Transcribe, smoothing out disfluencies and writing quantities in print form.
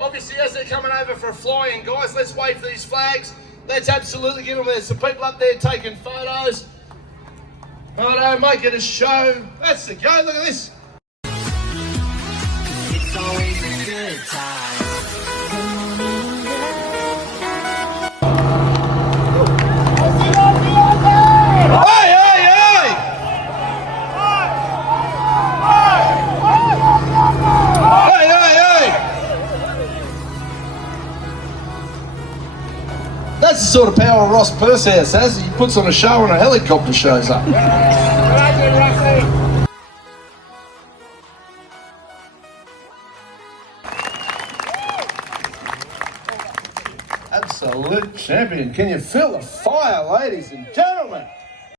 Obviously, as they're coming over for a fly-in, guys, let's wait for these flags. Let's absolutely give them. There's some people up there taking photos. Righto, make it a show. That's the go. Look at this. It's always a good time. Hey, hey, hey! Hey, hey, hey! That's the sort of power Ross Pursehouse has. He puts on a show and a helicopter shows up. Absolute champion. Can you feel the fire, ladies and gentlemen?